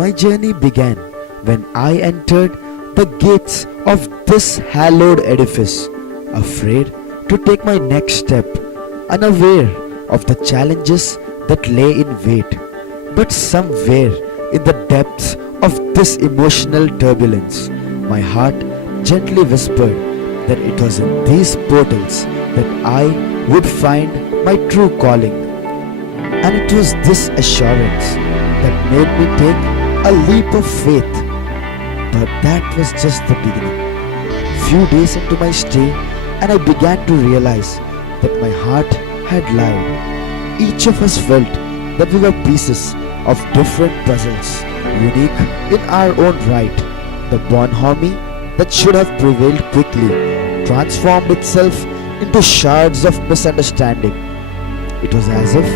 My journey began when I entered the gates of this hallowed edifice, afraid to take my next step, unaware of the challenges that lay in wait. But somewhere in the depths of this emotional turbulence, my heart gently whispered that it was in these portals that I would find my true calling. And it was this assurance that made me take a leap of faith. But that was just the beginning. Few days into my stay, and I began to realize that my heart had lied. Each of us felt that we were pieces of different puzzles, unique in our own right. The bonhomie that should have prevailed quickly transformed itself into shards of misunderstanding. It was as if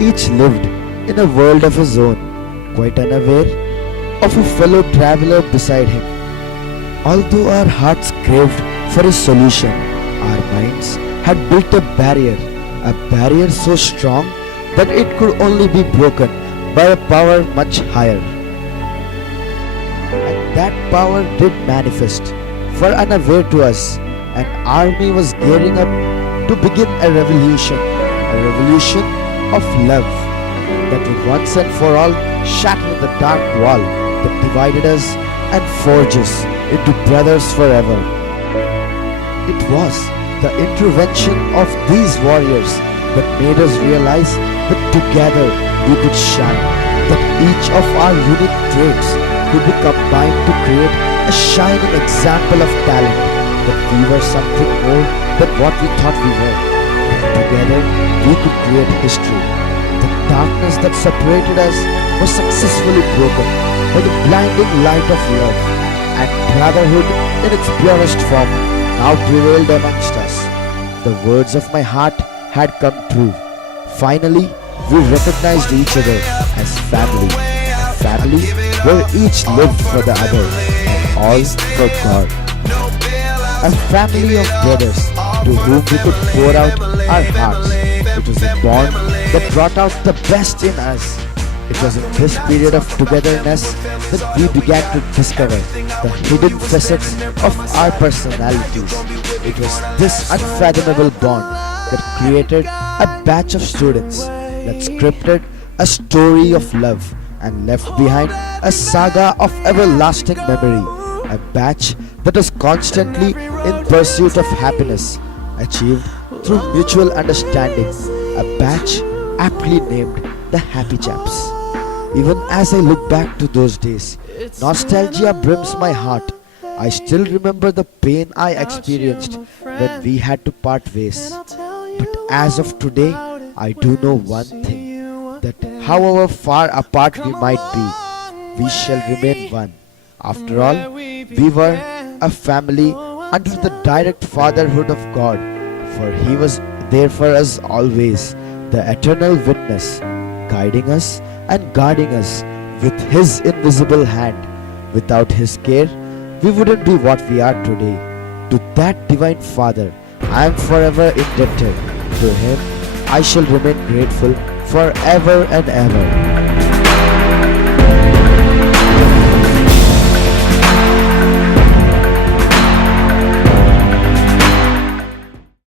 each lived in a world of his own, quite unaware of a fellow traveler beside him. Although our hearts craved for a solution, our minds had built a barrier so strong that it could only be broken by a power much higher. And that power did manifest, for unaware to us, an army was gearing up to begin a revolution of love that would once and for all shatter the dark wall that divided us and forge us into brothers forever. It was the intervention of these warriors that made us realize that together we could shine, that each of our unique traits could be combined to create a shining example of talent, that we were something more than what we thought we were. Together we could create history. The darkness that separated us was successfully broken by the blinding light of love, and brotherhood in its purest form now prevailed amongst us. The words of my heart had come true. Finally, we recognized each other as family, a family where each lived for the other and all for God. A family of brothers to whom we could pour out our hearts. It was a bond that brought out the best in us. It was in this period of togetherness that we began to discover the hidden facets of our personalities. It was this unfathomable bond that created a batch of students that scripted a story of love and left behind a saga of everlasting memory. A batch that was constantly in pursuit of happiness, achieved through mutual understanding. A batch aptly named the Happy Chaps. Even as I look back to those days, nostalgia brims my heart. I still remember the pain I experienced when we had to part ways. But as of today, I do know one thing, that however far apart we might be, we shall remain one. After all, we were a family under the direct fatherhood of God, for He was there for us always, the eternal witness, guiding us and guarding us with His invisible hand. Without His care, we wouldn't be what we are today. To that Divine Father, I am forever indebted. To Him, I shall remain grateful forever and ever.